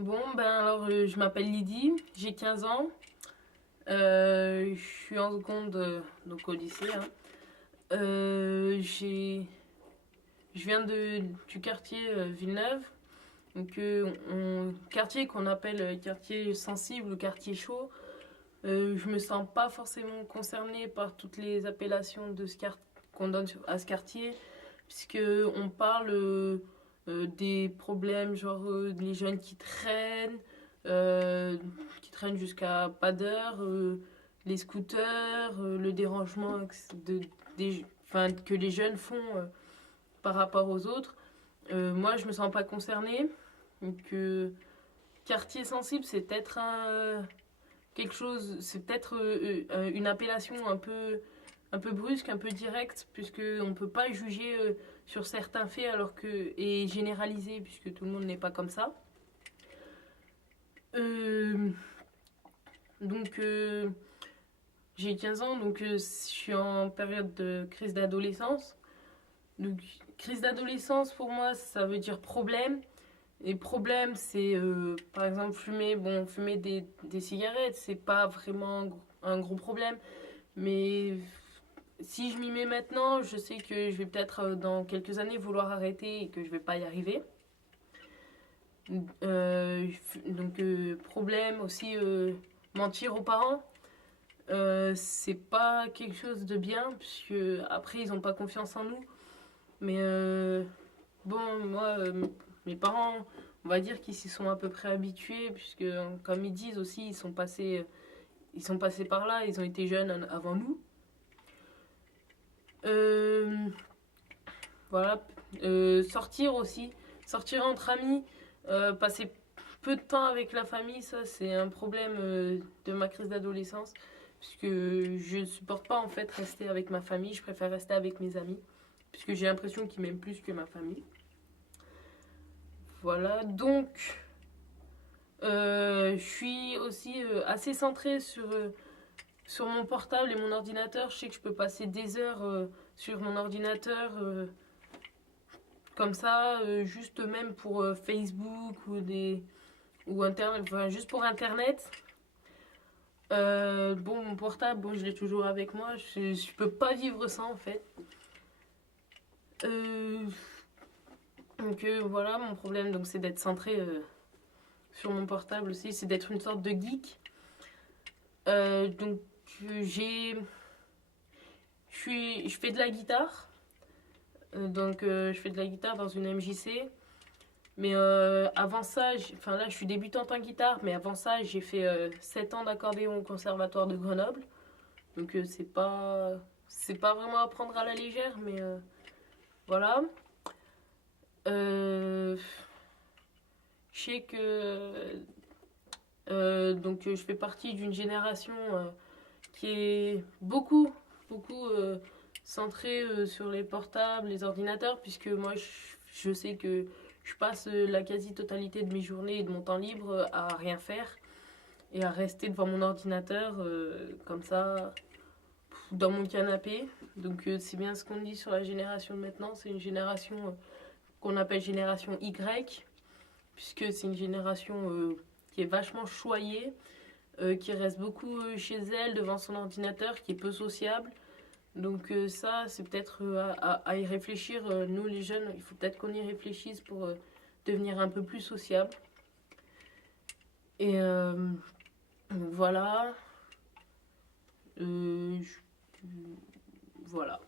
Bon, ben alors je m'appelle Lydie, j'ai 15 ans, je suis en seconde, donc au lycée, hein. Je viens du quartier Villeneuve, donc quartier qu'on appelle quartier sensible ou quartier chaud. Je me sens pas forcément concernée par toutes les appellations qu'on donne à ce quartier, puisque on parle des problèmes genre les jeunes euh, qui traînent jusqu'à pas d'heure, les scooters, le dérangement que les jeunes font par rapport aux autres. Moi, je me sens pas concernée. Donc, quartier sensible, c'est peut-être quelque chose, c'est peut-être une appellation un peu brusque, un peu directe, puisque on peut pas juger sur certains faits et généraliser, puisque tout le monde n'est pas comme ça. Euh, donc, j'ai 15 ans, donc je suis en période de crise d'adolescence. Donc, crise d'adolescence, pour moi, ça veut dire problème. Et problème, c'est par exemple fumer des cigarettes, c'est pas vraiment un gros problème. Mais si je m'y mets maintenant, je sais que je vais peut-être dans quelques années vouloir arrêter et que je vais pas y arriver. Problème aussi, mentir aux parents. C'est pas quelque chose de bien, puisque après ils ont pas confiance en nous. Mais moi, mes parents, on va dire qu'ils s'y sont à peu près habitués, puisque comme ils disent aussi, ils sont passés par là, ils ont été jeunes avant nous. Euh, voilà. Sortir aussi, sortir entre amis, passer peu de temps avec la famille, ça c'est un problème de ma crise d'adolescence, puisque je ne supporte pas en fait rester avec ma famille, je préfère rester avec mes amis, puisque j'ai l'impression qu'ils m'aiment plus que ma famille. Voilà, donc je suis aussi assez centrée sur mon portable et mon ordinateur. Je sais que je peux passer des heures sur mon ordinateur comme ça, juste même pour Facebook ou Internet, enfin juste pour Internet. Mon portable, bon, je l'ai toujours avec moi. Je peux pas vivre sans en fait. Euh, voilà, mon problème, donc c'est d'être centré sur mon portable aussi, c'est d'être une sorte de geek. Donc j'ai, je fais de la guitare. Je fais de la guitare dans une MJC. Mais avant ça, enfin là je suis débutante en guitare, mais avant ça j'ai fait 7 ans d'accordéon au conservatoire de Grenoble. Donc c'est pas vraiment à prendre à la légère, mais voilà. Euh, je sais que je fais partie d'une génération qui est beaucoup centrée sur les portables, les ordinateurs, puisque moi je sais que je passe la quasi-totalité de mes journées et de mon temps libre à rien faire et à rester devant mon ordinateur comme ça dans mon canapé. Donc c'est bien ce qu'on dit sur la génération de maintenant, c'est une génération qu'on appelle génération Y, puisque c'est une génération qui est vachement choyée, qui reste beaucoup chez elle devant son ordinateur, qui est peu sociable. Donc ça, c'est peut-être à y réfléchir. Nous, les jeunes, il faut peut-être qu'on y réfléchisse pour devenir un peu plus sociable. Et voilà. Euh, je- voilà.